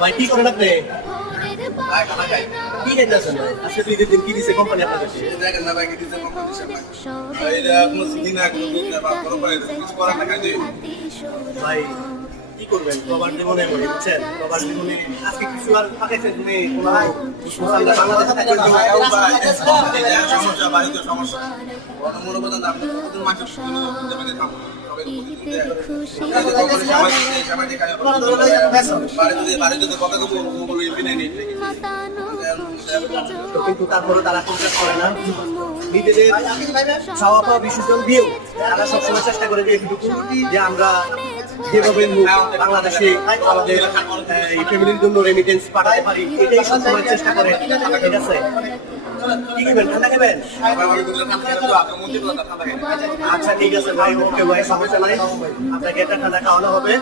ভাই কি করেন আপনি? কি খাইতেছেন ভাই? আজকে তো ঈদের দিন কি দিছে কোম্পানি আপনাদের? দেখেন না ভাই কি দিচ্ছে কোম্পানি ভাই এটা কোনো সিটি না কোনো দুধ না বা কোনো পারে কিছু করার না খাইতে ভাই কি করবেন প্রবাস জীবনে বুঝছেন প্রবাস জীবনে আজকে কিছু আর পাঠাইছেন তুমি কোনো বাংলাদেশে থাকতে সমস্যা বাড়িতে সমস্যা মনে করেন আপনি প্রতিদিন মাছের জমিতে খাবো বাড়িতে কথা কিন্তু তারপরে তারা কন্ট্যাক্ট করে না নিজেদের খাওয়া পাওয়া বিসর্জন দিয়েও তারা সবসময় চেষ্টা করে যে আমরা যেভাবে বাংলাদেশে আমাদের এই ফ্যামিলির জন্য রেমিটেন্স পাঠাতে পারি এটাই সবসময় চেষ্টা করে ঠিক আছে কি খাবেন ঠান্ডা খাবেন আচ্ছা ঠিক আছে ভাই ওকে ভাই সমস্যা নাই আপনাকে একটা ঠান্ডা খাওয়ানো হবে